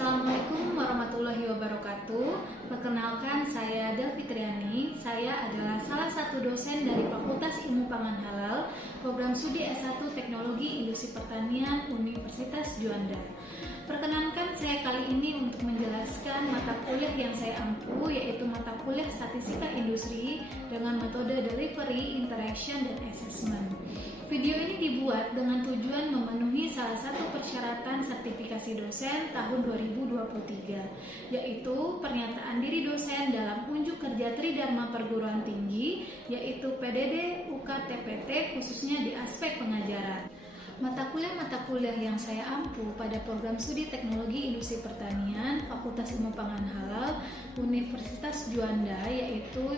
Assalamualaikum warahmatullahi wabarakatuh. Perkenalkan, saya Delvi Triani. Saya adalah salah satu dosen dari Fakultas Ilmu Pangan Halal, Program Studi S1 Teknologi Industri Pertanian Universitas Juanda. Perkenankan saya kali ini untuk menjelaskan mata kuliah yang saya ampu, yaitu mata kuliah Statistika Industri dengan metode Delivery, Interaction, dan Assessment. Video ini dibuat dengan tujuan memenuhi salah satu persyaratan sertifikasi dosen tahun 2023, yaitu pernyataan diri dosen dalam unjuk kerja Tridharma Perguruan Tinggi, yaitu PDD UK TPT, khususnya di aspek pengajaran. Mata kuliah yang saya ampu pada program studi Teknologi Industri Pertanian Fakultas Ilmu Pangan Halal Universitas Juanda, yaitu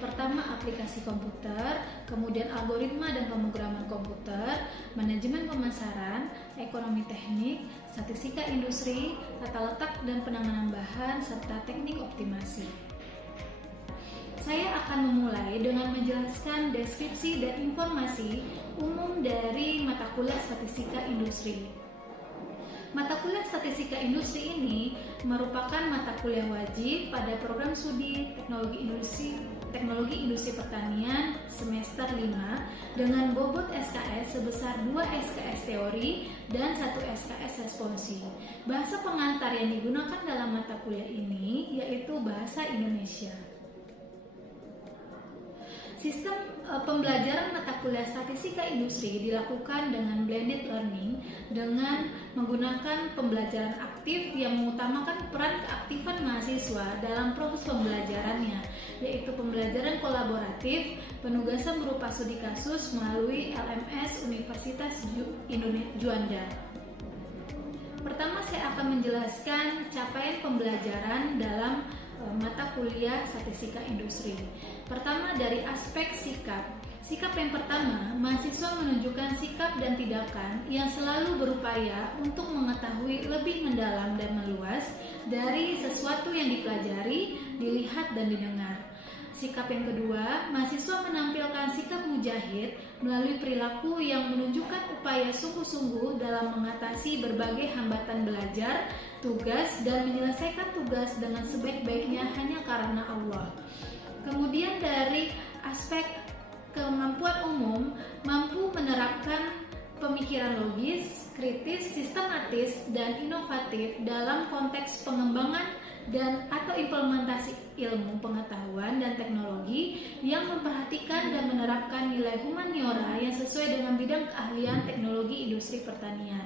pertama aplikasi komputer, kemudian algoritma dan pemrograman komputer, manajemen pemasaran, ekonomi teknik, statistika industri, tata letak dan penanganan bahan, serta teknik optimasi. Saya akan memulai dengan menjelaskan deskripsi dan informasi umum dari mata kuliah Statistika Industri. Mata kuliah Statistika Industri ini merupakan mata kuliah wajib pada program studi Teknologi Industri Pertanian semester 5 dengan bobot SKS sebesar 2 SKS teori dan 1 SKS responsi. Bahasa pengantar yang digunakan dalam mata kuliah ini yaitu bahasa Indonesia. Sistem pembelajaran mata kuliah Statistika Industri dilakukan dengan blended learning dengan menggunakan pembelajaran aktif yang mengutamakan peran keaktifan mahasiswa dalam proses pembelajarannya, yaitu pembelajaran kolaboratif, penugasan berupa studi kasus melalui LMS Universitas Juanda. Pertama, saya akan menjelaskan capaian pembelajaran dalam mata kuliah Statistika Industri. Pertama, dari aspek sikap. Sikap yang pertama, mahasiswa menunjukkan sikap dan tindakan yang selalu berupaya untuk mengetahui lebih mendalam dan meluas dari sesuatu yang dipelajari, dilihat, dan didengar. Sikap yang kedua, mahasiswa menampilkan sikap mujahid melalui perilaku yang menunjukkan upaya sungguh-sungguh dalam mengatasi berbagai hambatan belajar, tugas, dan menyelesaikan tugas dengan sebaik-baiknya hanya karena Allah. Kemudian dari aspek kemampuan umum, mampu menerapkan pemikiran logis, kritis, sistematis, dan inovatif dalam konteks pengembangan dan atau implementasi ilmu pengetahuan dan teknologi yang memperhatikan dan menerapkan nilai humaniora yang sesuai dengan bidang keahlian teknologi industri pertanian.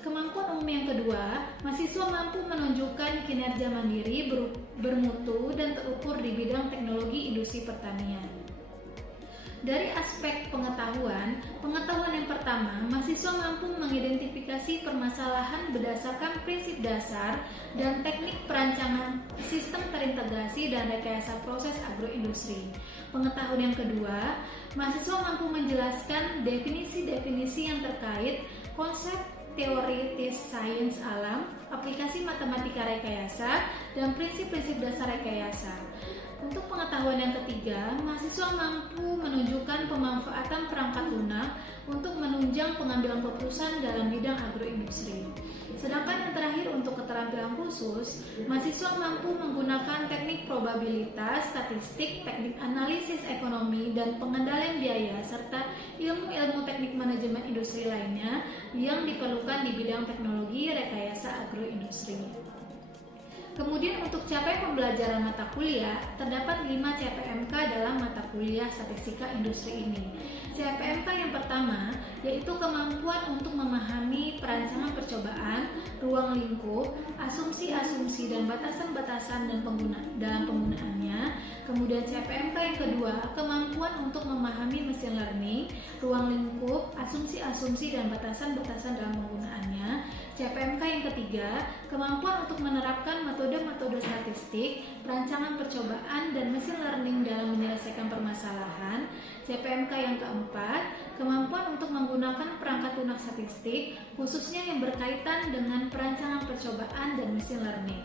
Kemampuan umum yang kedua, mahasiswa mampu menunjukkan kinerja mandiri, bermutu, dan terukur di bidang teknologi industri pertanian. Dari aspek pengetahuan yang pertama, mahasiswa mampu mengidentifikasi permasalahan berdasarkan prinsip dasar dan teknik perancangan sistem terintegrasi dan rekayasa proses agroindustri. Pengetahuan yang kedua, mahasiswa mampu menjelaskan definisi-definisi yang terkait konsep teoritis sains alam, aplikasi matematika rekayasa, dan prinsip-prinsip dasar rekayasa. Untuk pengetahuan yang ketiga, mahasiswa mampu menunjukkan pemanfaatan perangkat lunak untuk menunjang pengambilan keputusan dalam bidang agroindustri. Sedangkan yang terakhir untuk keterampilan khusus, mahasiswa mampu menggunakan teknik probabilitas, statistik, teknik analisis ekonomi, dan pengendalian biaya, serta ilmu-ilmu teknik manajemen industri lainnya yang diperlukan di bidang teknologi rekayasa agroindustri. Kemudian untuk capaian pembelajaran mata kuliah, terdapat 5 CPMK dalam mata kuliah Statistika Industri ini. CPMK yang pertama yaitu kemampuan untuk memahami perancangan percobaan, ruang lingkup, asumsi-asumsi dan batasan-batasan dalam penggunaannya. Kemudian CPMK yang kedua, kemampuan untuk memahami mesin learning, ruang lingkup, asumsi-asumsi dan batasan-batasan dalam penggunaannya. CPMK yang ketiga, kemampuan untuk menerapkan metode-metode statistik, perancangan percobaan, dan mesin learning dalam menyelesaikan permasalahan. CPMK yang keempat, kemampuan untuk menggunakan perangkat lunak statistik, khususnya yang berkaitan dengan perancangan percobaan dan mesin learning.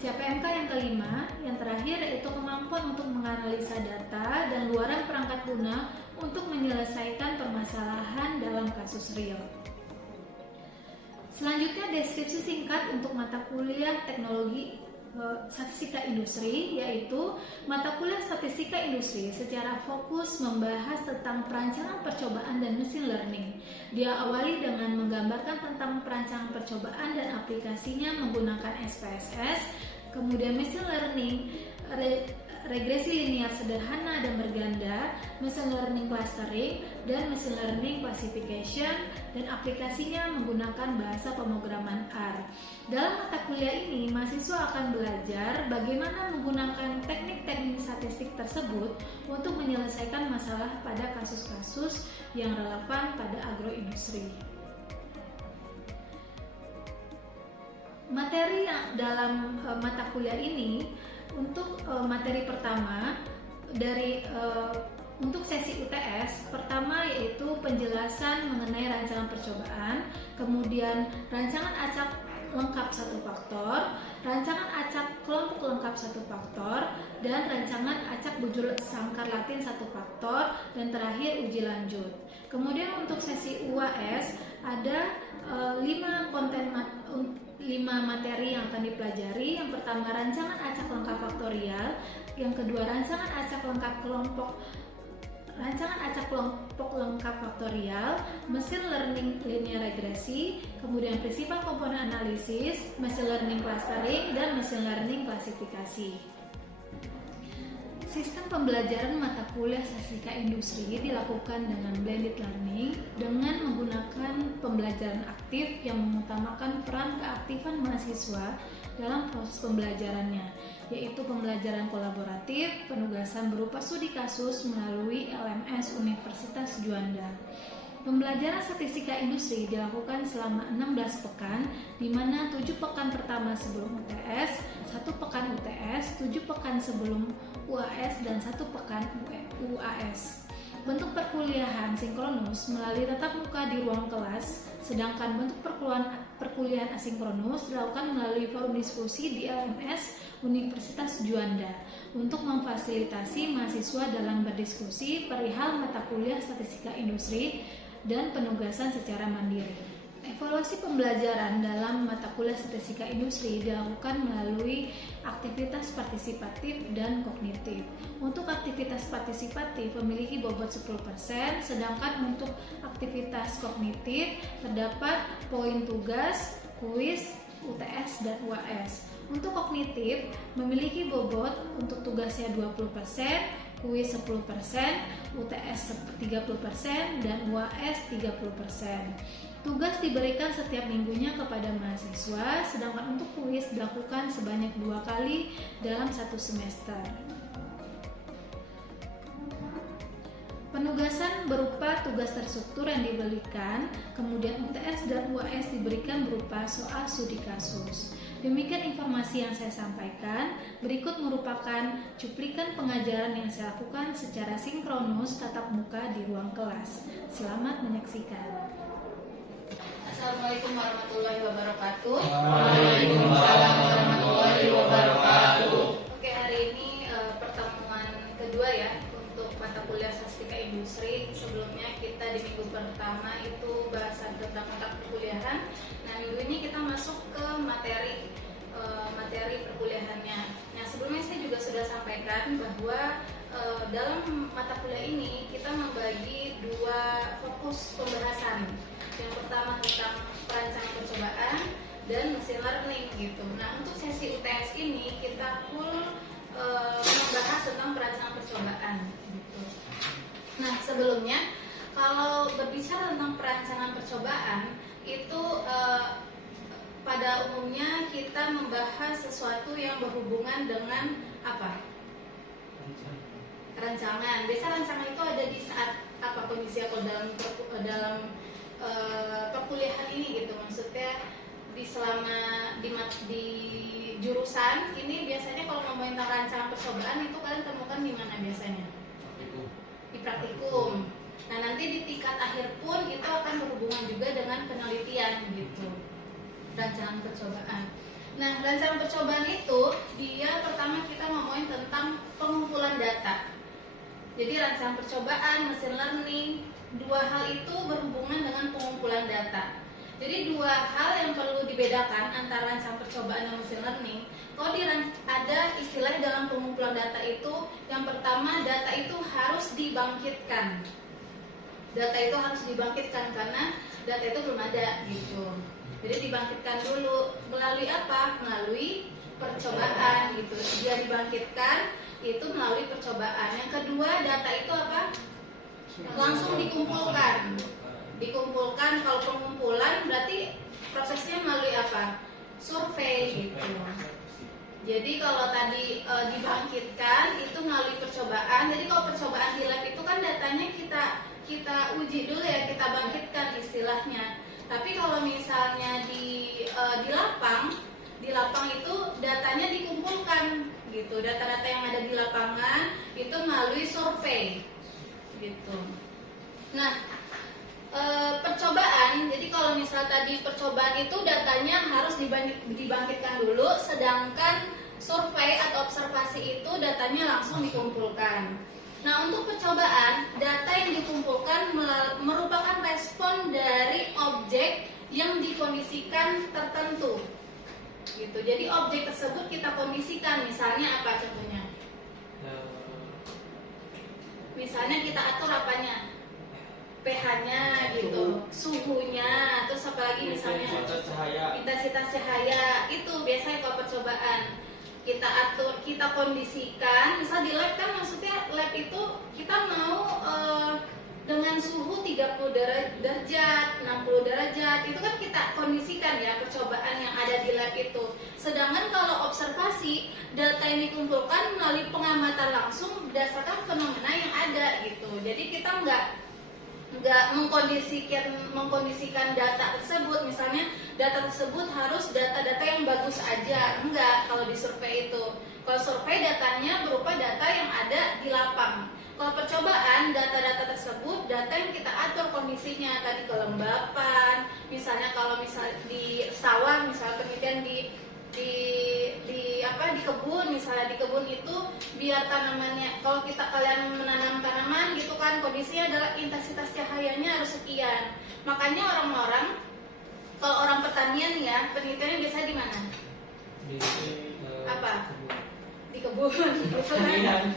CPMK yang kelima, yang terakhir, yaitu kemampuan untuk menganalisa data dan luaran perangkat lunak untuk menyelesaikan permasalahan dalam kasus real. Selanjutnya deskripsi singkat untuk mata kuliah teknologi statistika industri, yaitu mata kuliah statistika industri secara fokus membahas tentang perancangan percobaan dan machine learning. Dia awali dengan menggambarkan tentang perancangan percobaan dan aplikasinya menggunakan SPSS, kemudian machine learning, regresi linear sederhana dan berganda, machine learning clustering, dan machine learning classification, dan aplikasinya menggunakan bahasa pemrograman R. Dalam mata kuliah ini, mahasiswa akan belajar bagaimana menggunakan teknik-teknik statistik tersebut untuk menyelesaikan masalah pada kasus-kasus yang relevan pada agroindustri. Materi dalam mata kuliah ini, untuk materi pertama untuk sesi UTS pertama yaitu penjelasan mengenai rancangan percobaan, kemudian rancangan acak lengkap 1 faktor, rancangan acak kelompok lengkap 1 faktor, dan rancangan acak bujur sangkar Latin 1 faktor, dan terakhir uji lanjut. Kemudian untuk sesi UAS ada 5 materi yang akan dipelajari. Yang pertama rancangan acak lengkap faktorial, yang kedua rancangan acak kelompok lengkap faktorial, machine learning linear regresi, kemudian prinsipal komponen analisis, machine learning clustering, dan machine learning klasifikasi. Sistem pembelajaran mata kuliah statistika industri dilakukan dengan blended learning dengan menggunakan pembelajaran aktif yang mengutamakan peran keaktifan mahasiswa dalam proses pembelajarannya, yaitu pembelajaran kolaboratif, penugasan berupa studi kasus melalui LMS Universitas Juanda. Pembelajaran statistika industri dilakukan selama 16 pekan, di mana 7 pekan pertama sebelum UTS, 1 pekan UTS, 7 pekan sebelum UAS, dan 1 pekan UAS. Bentuk perkuliahan sinkronus melalui tatap muka di ruang kelas, sedangkan bentuk perkuliahan asinkronus dilakukan melalui forum diskusi di LMS Universitas Juanda untuk memfasilitasi mahasiswa dalam berdiskusi perihal mata kuliah statistika industri dan penugasan secara mandiri. Evaluasi pembelajaran dalam mata kuliah statistika industri dilakukan melalui aktivitas partisipatif dan kognitif. Untuk aktivitas partisipatif memiliki bobot 10%, sedangkan untuk aktivitas kognitif terdapat poin tugas, kuis, UTS, dan UAS. Untuk kognitif memiliki bobot untuk tugasnya 20%, kuis 10%, UTS 30%, dan UAS 30%. Tugas diberikan setiap minggunya kepada mahasiswa, sedangkan untuk kuis dilakukan sebanyak 2 kali dalam 1 semester. Penugasan berupa tugas terstruktur yang diberikan, kemudian UTS dan UAS diberikan berupa soal studi kasus. Demikian informasi yang saya sampaikan. Berikut merupakan cuplikan pengajaran yang saya lakukan secara sinkronus tatap muka di ruang kelas. Selamat menyaksikan. Assalamualaikum warahmatullahi wabarakatuh. Waalaikumsalam warahmatullahi wabarakatuh. Oke, hari ini pertemuan kedua ya untuk mata kuliah statistika industri. Sebelumnya kita di minggu pertama itu bahasan tentang mata perkuliahan. Nah, minggu ini kita masuk ke materi perkuliahannya. Nah, sebelumnya saya juga sudah sampaikan bahwa dalam mata kuliah ini kita membagi 2 fokus pembahasan. Yang pertama tentang perancangan percobaan dan machine learning gitu. Nah, untuk sesi UTS ini kita membahas tentang perancangan percobaan gitu. Nah, sebelumnya kalau berbicara tentang perancangan percobaan itu pada umumnya kita membahas sesuatu yang berhubungan dengan apa? Rancangan. Biasa rancangan itu ada di saat apa kondisi atau dalam perkuliahan ini gitu. Maksudnya di jurusan ini biasanya kalau ngomongin tentang rancangan percobaan itu kalian temukan di mana biasanya? Di praktikum. Nah, nanti di tingkat akhir pun itu akan berhubungan juga dengan penelitian gitu. Rancangan percobaan. Nah, rancangan percobaan itu dia pertama kita ngomongin tentang pengumpulan data. Jadi rancangan percobaan, machine learning, 2 hal itu berhubungan dengan pengumpulan data. Jadi dua hal yang perlu dibedakan antara rancang percobaan dan machine learning. Kalau ada istilah dalam pengumpulan data itu, yang pertama data itu harus dibangkitkan. Data itu harus dibangkitkan karena data itu belum ada gitu. Jadi dibangkitkan dulu melalui apa? Melalui percobaan gitu. Dia dibangkitkan itu melalui percobaan. Yang kedua, data itu apa? Langsung dikumpulkan. Dikumpulkan, kalau pengumpulan berarti prosesnya melalui apa? Survei gitu. Jadi kalau tadi dibangkitkan itu melalui percobaan. Jadi kalau percobaan di lab itu kan datanya kita uji dulu ya, kita bangkitkan istilahnya. Tapi kalau misalnya di lapang itu datanya dikumpulkan gitu. Data-data yang ada di lapangan itu melalui survei gitu. Nah, percobaan, jadi kalau misal tadi percobaan itu datanya harus dibangkitkan dulu, sedangkan survei atau observasi itu datanya langsung dikumpulkan. Nah, untuk percobaan, data yang dikumpulkan merupakan respon dari objek yang dikondisikan tertentu gitu. Jadi objek tersebut kita kondisikan, misalnya apa contohnya? Misalnya kita atur apanya? pH-nya gitu, suhunya, terus apalagi misalnya intensitas cahaya. Itu biasanya kalau percobaan kita atur, kita kondisikan. Misal di lab kan, maksudnya lab itu kita mau dengan suhu 30 derajat, 60 derajat, itu kan kita kondisikan ya percobaan yang ada di lab itu. Sedangkan kalau observasi, data yang dikumpulkan melalui pengamatan langsung berdasarkan fenomena yang ada gitu. Jadi kita nggak mengkondisikan data tersebut. Misalnya data tersebut harus data-data yang bagus aja, enggak. Kalau di survei itu, kalau survei datanya berupa data yang ada di lapang. Kalau percobaan, data-data tersebut data yang kita atur kondisinya, tadi kelembapan, misalnya kalau misal di sawah, misalnya kemudian di kebun, misalnya di kebun itu biar tanamannya, kalau kalian menanam tanaman gitu kan, kondisinya adalah intensitas cahayanya harus sekian. Makanya kalau orang pertanian ya, penelitiannya biasanya di mana? Apa? Di kebun.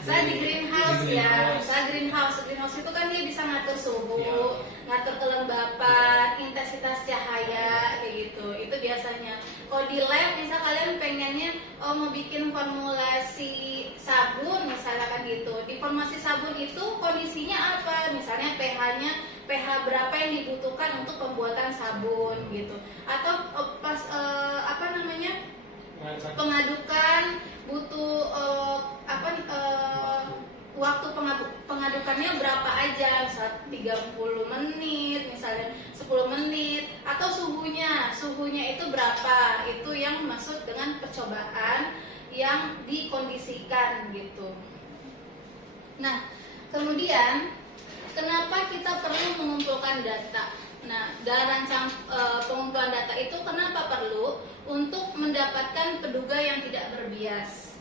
Saya di greenhouse ya. Saya greenhouse itu kan dia bisa ngatur suhu, ngatur kelembapan, intensitas cahaya kayak gitu. Itu biasanya. Kalau di lab, misal kalian pengennya mau bikin formulasi sabun, misalnya kan gitu. Di formulasi sabun itu kondisinya apa? Misalnya pH berapa yang dibutuhkan untuk pembuatan sabun gitu. Atau pengadukan butuh waktu pengadukannya berapa aja, misalnya 30 menit, misalnya 10 menit, atau suhunya itu berapa, itu yang masuk dengan percobaan yang dikondisikan gitu. Nah, kemudian kenapa kita perlu mengumpulkan data? Nah, dalam rancang pengumpulan data itu kenapa perlu? Untuk mendapatkan peduga yang tidak berbias.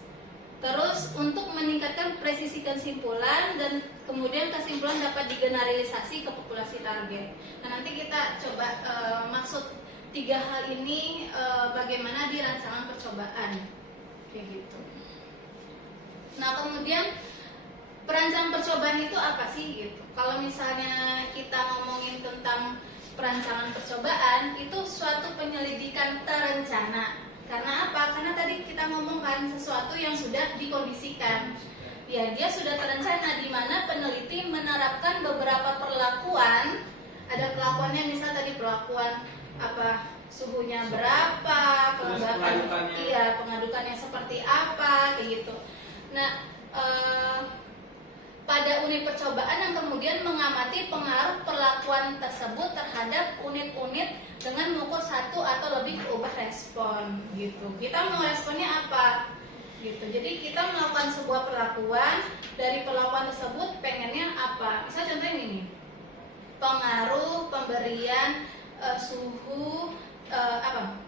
Terus untuk meningkatkan presisi kesimpulan, dan kemudian kesimpulan dapat digeneralisasi ke populasi target. Nah, nanti kita coba maksud 3 hal ini bagaimana di rancangan percobaan kayak gitu. Nah, kemudian perancangan percobaan itu apa sih gitu? Kalau misalnya kita ngomongin tentang perancangan percobaan, itu suatu penyelidikan terencana. Karena apa? Karena tadi kita ngomongkan sesuatu yang sudah dikondisikan. Ya, dia sudah terencana, di mana peneliti menerapkan beberapa perlakuan. Ada perlakuannya, misal tadi perlakuan apa? Suhunya berapa, kelembapan, pengadukannya seperti apa, kayak gitu. Nah, pada unit percobaan yang kemudian mengamati pengaruh perlakuan tersebut terhadap unit-unit dengan mengukur 1 atau lebih berubah respon gitu. Kita mau responnya apa? Gitu. Jadi kita melakukan sebuah perlakuan, dari perlakuan tersebut pengennya apa? Misal contohnya ini, pengaruh pemberian suhu,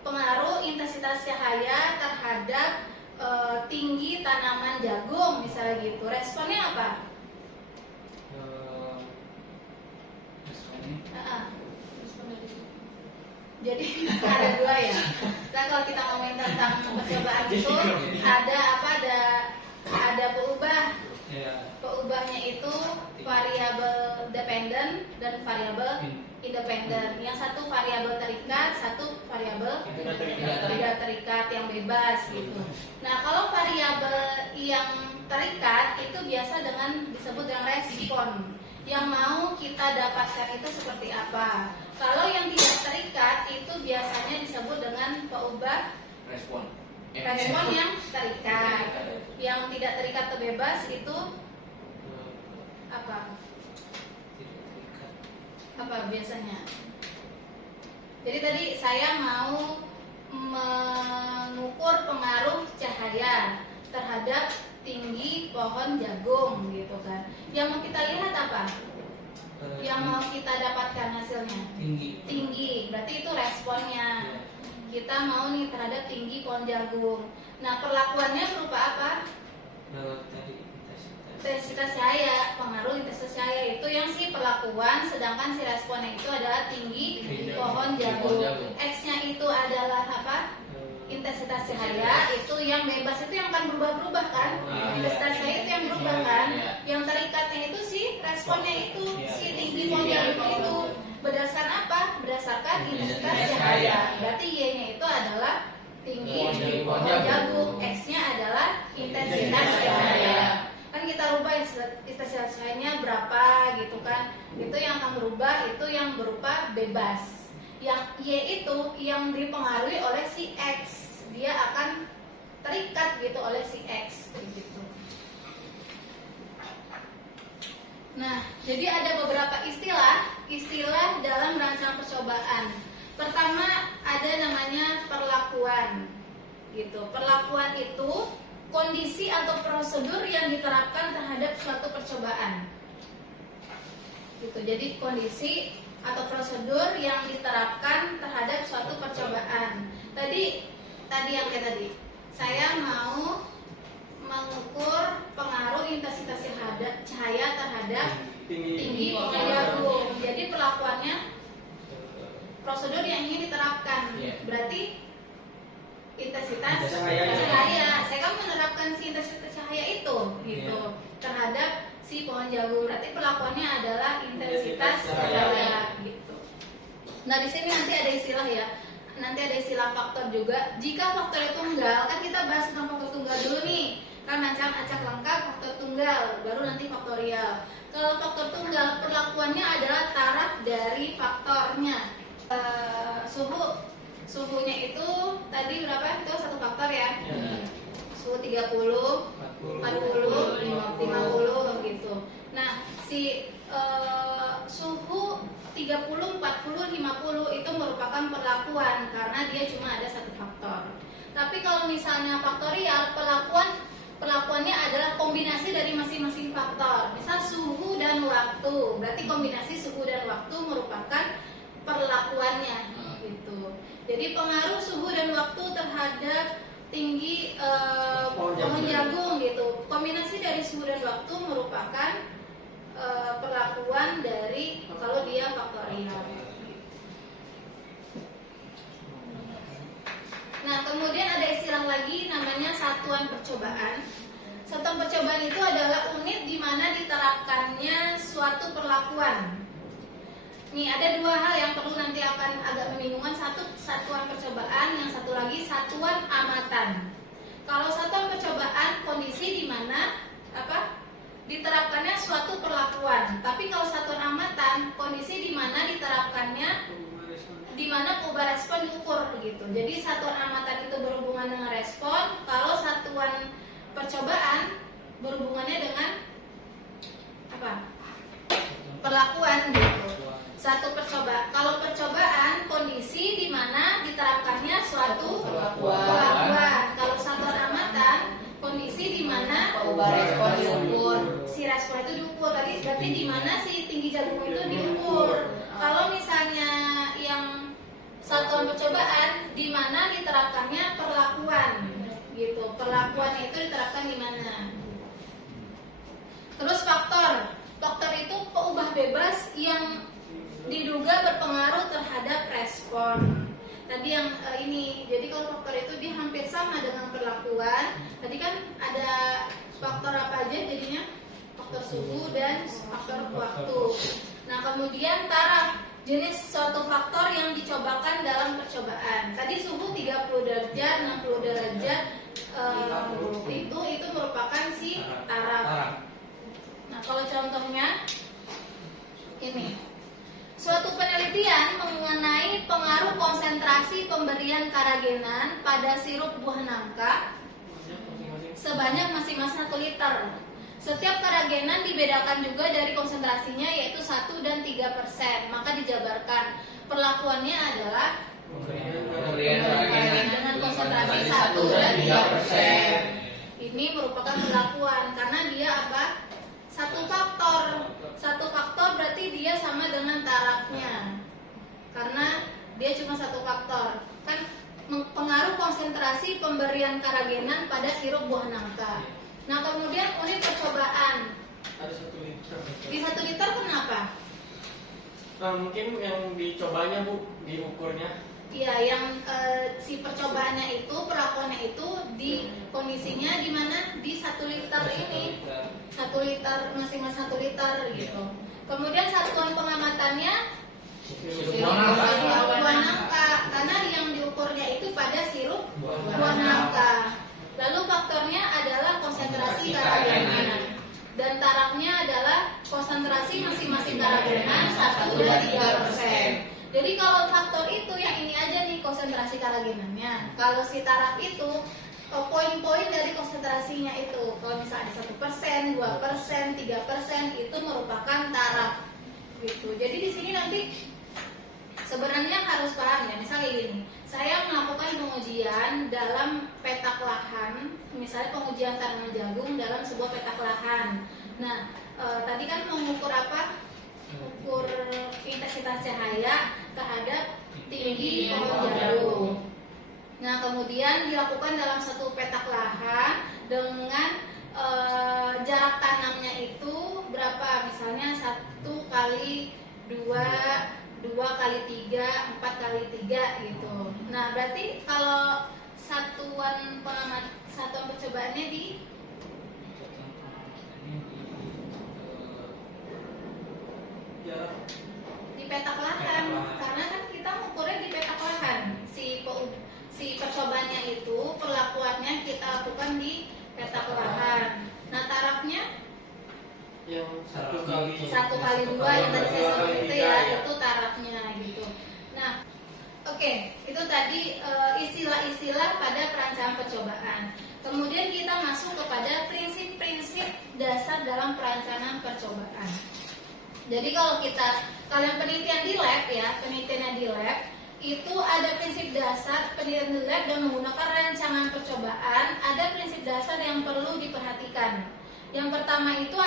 pengaruh intensitas cahaya terhadap tinggi tanaman jagung, misalnya gitu. Responnya apa? Jadi ada dua ya. Nah kalau kita ngomongin tentang percobaan itu ada apa? Ada peubah. Peubahnya itu variabel dependent dan variabel independen. Yang satu variabel terikat, satu variabel tidak terikat yang bebas gitu. Nah kalau variabel yang terikat itu biasa disebut dengan respon. Yang mau kita dapatkan itu seperti apa? Kalau yang tidak terikat itu biasanya disebut dengan peubah respon yang terikat. Yang tidak terikat atau bebas itu apa? Apa biasanya? Jadi tadi saya mau mengukur pengaruh cahaya terhadap tinggi pohon jagung gitu kan. Yang mau kita lihat apa? Yang mau kita dapatkan hasilnya tinggi, berarti itu responnya. Kita mau nih terhadap tinggi pohon jagung. Nah perlakuannya berupa apa? Intensitas cahaya, pengaruh intensitas cahaya itu yang si perlakuan, sedangkan si responnya itu adalah tinggi pohon jagung. X-nya itu adalah apa? Intensitas cahaya. Itu yang bebas itu yang akan berubah-ubah kan? Intensitas cahaya itu yang berubah kan? Yang terikatnya itu si responnya itu si tinggi pohon jagung itu berdasarkan apa? Berdasarkan intensitas cahaya. Berarti Y-nya itu adalah tinggi pohon jagung. X-nya adalah intensitas cahaya. Kan kita rubah intensitas cahayanya berapa gitu kan? Itu yang akan berubah itu yang berupa bebas. Yang Y itu yang dipengaruhi oleh si X, dia akan terikat gitu oleh si X gitu. Nah, jadi ada beberapa istilah dalam rancangan percobaan. Pertama ada namanya perlakuan gitu. Perlakuan itu kondisi atau prosedur yang diterapkan terhadap suatu percobaan gitu. Jadi kondisi atau prosedur yang diterapkan terhadap suatu percobaan. Tadi yang kayak tadi, saya mau mengukur pengaruh intensitas cahaya terhadap tinggi pohon jagung. Jadi perlakuannya prosedur yang ingin diterapkan. Berarti intensitas cahaya. Saya kan menerapkan si intensitas cahaya itu gitu terhadap si pohon jagung. Berarti perlakuannya adalah intensitas cahaya gitu. Nah, di sini nanti ada istilah ya. Nanti ada istilah faktor juga. Jika faktornya tunggal, kan kita bahas tentang faktor tunggal dulu nih. Kan acak lengkap faktor tunggal, baru nanti faktorial. Kalau faktor tunggal, perlakuannya adalah taraf dari faktornya. Suhunya itu tadi berapa? Itu satu faktor ya. Suhu 30, 40, 50 gitu. Nah, si suhu 30, 40, 50 itu merupakan perlakuan karena dia cuma ada satu faktor. Tapi kalau misalnya faktorial, perlakuannya adalah kombinasi dari masing-masing faktor. Misal suhu dan waktu, berarti kombinasi suhu dan waktu merupakan perlakuannya gitu. Jadi pengaruh suhu dan waktu terhadap tinggi pohon jagung gitu. Kombinasi dari suhu dan waktu merupakan perlakuan dari kalau dia faktorial. Nah, kemudian ada istilah lagi namanya satuan percobaan. Satuan percobaan itu adalah unit di mana diterapkannya suatu perlakuan. Nih, ada dua hal yang perlu nanti akan agak membingungkan. Satu, satuan percobaan, yang satu lagi satuan amatan. Kalau satuan percobaan kondisi di mana diterapkannya suatu perlakuan. Tapi kalau satuan amatan kondisi di mana diterapkannya, di mana perubahan respon diukur begitu. Jadi satuan amatan itu berhubungan dengan respon, kalau satuan percobaan berhubungannya dengan perlakuan gitu. Kalau percobaan kondisi di mana diterapkannya suatu perlakuan. Kalau satuan amatan kondisi di mana respon diukur. Si respon itu diukur. Tadi berarti di mana si tinggi jagung itu diukur. Kalau misalnya yang satuan percobaan di mana diterapkannya perlakuan gitu. Perlakuannya itu diterapkan di mana. Terus faktor itu peubah bebas yang diduga berpengaruh terhadap respon. tadi yang ini. Jadi kalau faktor itu dia hampir sama dengan perlakuan. Tadi kan ada faktor apa aja jadinya? Faktor suhu dan faktor waktu. Nah, kemudian taraf, jenis suatu faktor yang dicobakan dalam percobaan. Tadi suhu 30 derajat, 60 derajat, itu merupakan si taraf. Nah, kalau contohnya ini, suatu penelitian mengenai pengaruh konsentrasi pemberian karagenan pada sirup buah nangka sebanyak masing-masing 1 liter. Setiap karagenan dibedakan juga dari konsentrasinya, yaitu 1 dan 3%. Maka dijabarkan perlakuannya adalah Pemberian karagenan dengan konsentrasi 1 dan 3%. Ini merupakan perlakuan karena dia apa? Satu faktor berarti dia sama dengan tarafnya. Karena dia cuma satu faktor. Kan pengaruh konsentrasi pemberian karagenan pada sirup buah nangka. Nah, kemudian unit percobaan. Ada 1 liter. Di 1 liter kenapa? Nah, mungkin yang dicobanya Bu, diukurnya. Iya, yang si percobaannya itu, perlakuannya itu di kondisinya di mana di 1 liter ini. 1 liter, masing-masing 1 liter gitu. Kemudian satuan pengamatannya sirup buah nangka, karena yang diukurnya itu pada sirup buah nangka. Lalu faktornya adalah konsentrasi karagenan, dan tarafnya adalah konsentrasi masing-masing karagenan 1 dan 3%. Jadi kalau faktor itu yang ini aja nih konsentrasi karagenannya. Kalau si taraf itu poin-poin dari konsentrasinya itu. Kalau misalnya ada 1%, 2%, 3% itu merupakan taraf gitu. Jadi di sini nanti sebenarnya harus paham ya. Misalnya gini, saya melakukan pengujian dalam petak lahan, misalnya pengujian tanaman jagung dalam sebuah petak lahan. Nah, tadi kan mengukur apa? Ukur intensitas cahaya terhadap tinggi pohon jagung. Nah, kemudian dilakukan dalam satu petak lahan dengan jarak tanamnya itu berapa? Misalnya 1 kali 2, 2 kali 3, 4 kali 3 gitu. Nah, berarti kalau satuan percobaannya di petak lahan, karena kan kita mengukurnya di petak lahan. Si percobaannya itu perlakuannya kita lakukan di petak lahan. Nah, tarafnya Yang 1 kali 1 kali 2 yang tadi saya sebut itu ya, itu tarafnya gitu. Nah, oke, itu tadi istilah-istilah pada perancangan percobaan. Kemudian kita masuk kepada prinsip-prinsip dasar dalam perancangan percobaan. Jadi kalau kalian penelitian di lab ya, penelitiannya di lab itu ada prinsip dasar penelitian di lab dan menggunakan rancangan percobaan. Ada prinsip dasar yang perlu diperhatikan. Yang pertama itu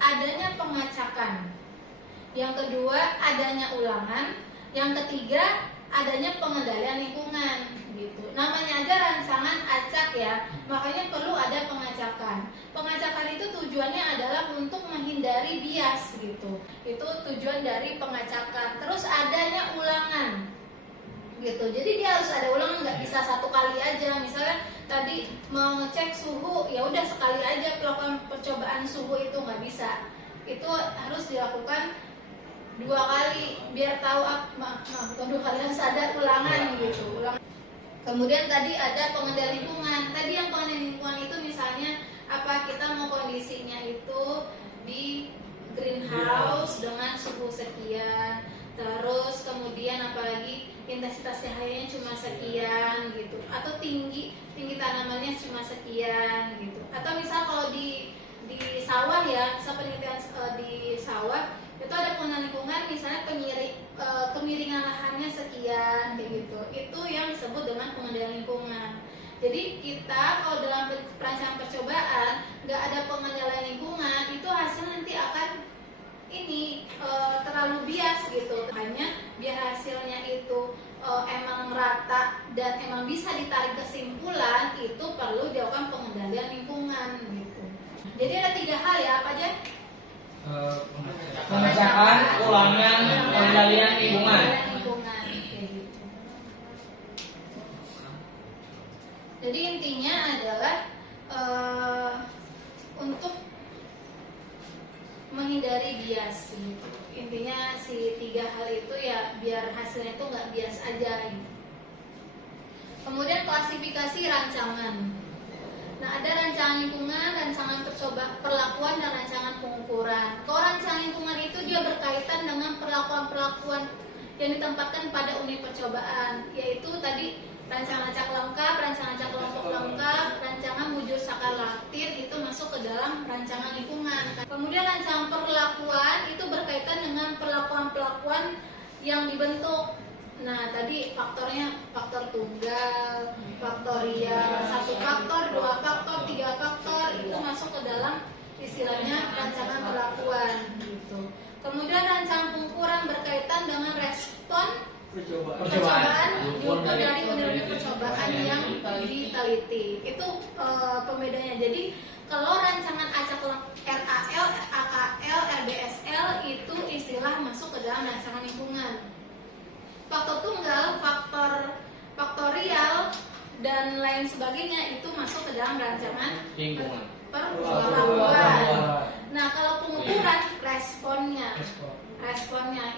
adanya pengacakan. Yang kedua adanya ulangan. Yang ketiga adanya pengendalian lingkungan gitu. Namanya aja rancangan acak ya, makanya perlu ada pengacakan. Pengacakan itu tujuannya adalah untuk menghindari bias gitu. Itu tujuan dari pengacakan. Terus adanya ulangan gitu. Jadi dia harus ada ulangan, nggak bisa 1 kali aja. Misalnya tadi mau ngecek suhu, ya udah sekali aja melakukan percobaan suhu, itu nggak bisa. Itu harus dilakukan 2 kali biar tahu bukan 2 kali, harus ada ulangan gitu. Kemudian tadi ada pengendalian lingkungan. Tadi yang pengendalian lingkungan itu misalnya apa, kita mau kondisinya itu di greenhouse dengan suhu sekian, terus kemudian apalagi intensitas cahayanya cuma sekian gitu, atau tinggi tanamannya cuma sekian gitu. Atau misal kalau di sawah ya, misal penelitian di sawah itu ada pengendalian lingkungan, misalnya kemiringan lahannya sekian kayak gitu. Itu yang disebut dengan pengendalian lingkungan. Jadi kita kalau dalam perancangan percobaan nggak ada pengendalian lingkungan, itu hasil nanti akan terlalu bias gitu. Hanya biar hasilnya itu emang rata dan emang bisa ditarik kesimpulan, itu perlu dilakukan pengendalian lingkungan gitu. Jadi ada 3 hal ya, apa aja? Pengacakan, ulangan, pengendalian lingkungan. Kayak gitu. Jadi intinya adalah untuk menghindari bias gitu. Intinya si 3 hal itu ya biar hasilnya itu nggak bias aja gitu. Kemudian klasifikasi rancangan. Nah, ada rancangan lingkungan, rancangan perlakuan, dan rancangan pengukuran. Kalau rancangan lingkungan itu dia berkaitan dengan perlakuan-perlakuan yang ditempatkan pada unit percobaan, yaitu tadi rancangan acak lengkap, rancangan acak kelompok lengkap, rancangan bujur sakar laktir itu masuk ke dalam rancangan lingkungan. Kemudian rancangan perlakuan itu berkaitan dengan perlakuan-perlakuan yang dibentuk. Nah, tadi faktornya faktor tunggal, faktorial, 1 faktor, 2 faktor, 3 faktor itu masuk ke dalam istilahnya rancangan perlakuan gitu. Kemudian rancangan pengukuran berkaitan dengan respon percobaan diukur dari unit percobaan yang diteliti. Itu pembedanya. Jadi kalau rancangan acak RAL, AKL, RBSL itu istilah masuk ke dalam rancangan lingkungan. Faktor tunggal, faktorial, dan lain sebagainya itu masuk ke dalam rancangan lingkungan. Perlakuan. Nah, kalau pengukuran responnya,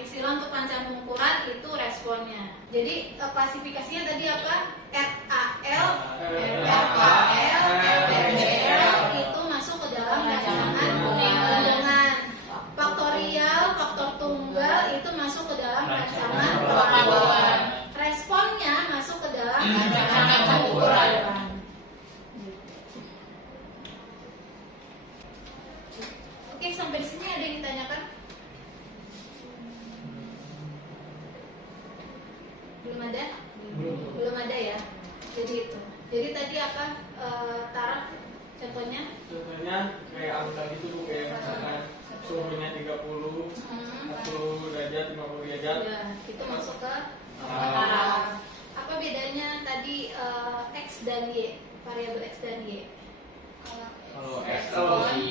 istilah untuk rancangan pengukuran itu responnya. Jadi klasifikasinya tadi apa? RAL, RKL, RBSL itu masuk ke dalam rancangan lingkungan. Faktorial, faktor tunggal itu masuk ke dalam rancangan perlakuan. Responnya masuk ke dalam rancangan pengukuran. Oke, sampai di sini ada yang ditanyakan? Belum ada? Belum ada ya. Jadi itu. Jadi tadi apa? Taraf contohnya? Contohnya kayak angka gitu Bu, kayak misalkan suhunya 30, 1 derajat, 50 derajat. Ya, itu masuk ke taraf. Apa bedanya tadi X dan Y? Variabel X dan Y. Kalau X kalau si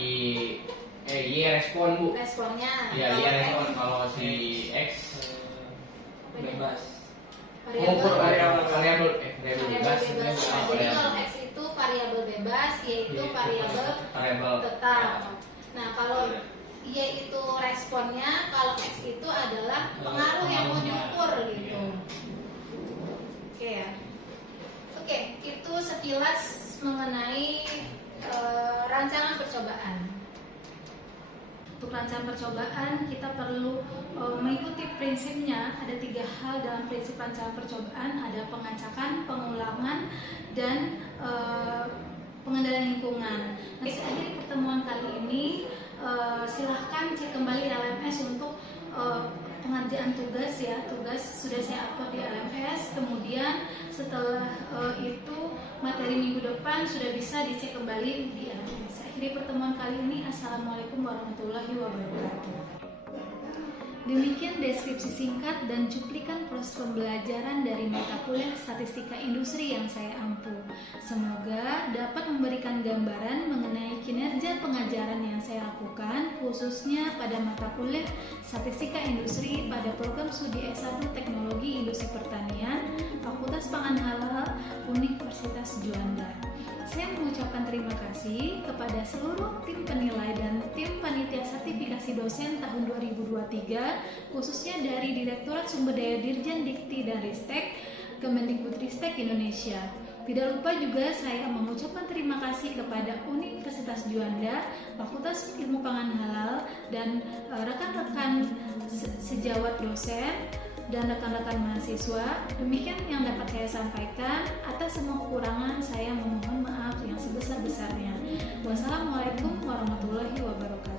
Y respon Bu. Responnya. Iya, Y respon. Kalau si X Bebas. mengukur variabel Variabel bebas. bebas. Jadi kalau X itu variabel bebas, Y itu variabel tetap. Nah, kalau Y itu responnya, kalau X itu adalah pengaruh yang mau diukur gitu. Oke ya. Oke, itu sekilas mengenai rancangan percobaan. Untuk rancangan percobaan kita perlu mengikuti prinsipnya. Ada 3 hal dalam prinsip rancangan percobaan, ada pengacakan, pengulangan, dan pengendalian lingkungan. Nah, di akhir pertemuan kali ini silahkan cek kembali LMS untuk pengerjaan tugas ya. Tugas sudah saya upload di LMS. Kemudian setelah itu materi minggu depan sudah bisa dicek kembali di LMS. Akhiri pertemuan kali ini. Assalamualaikum warahmatullahi wabarakatuh. Demikian deskripsi singkat dan cuplikan proses pembelajaran dari mata kuliah Statistika Industri yang saya ampu. Semoga dapat memberikan gambaran mengenai kinerja pengajaran yang saya lakukan, khususnya pada mata kuliah Statistika Industri pada program studi S1 Teknologi Industri Pertanian, Fakultas Pangan Halal, Universitas Juanda. Saya mengucapkan terima kasih kepada seluruh tim penilai dan tim panitia sertifikasi dosen tahun 2023, khususnya dari Direktorat Sumber Daya Dirjen Dikti dan Ristek Kemendikbudristek Indonesia. Tidak lupa juga saya mengucapkan terima kasih kepada Universitas Juanda, Fakultas Ilmu Pangan Halal, dan rekan-rekan sejawat dosen dan rekan-rekan mahasiswa. Demikian yang dapat saya sampaikan. Atas semua kekurangan saya memohon maaf yang sebesar-besarnya. Wassalamualaikum warahmatullahi wabarakatuh.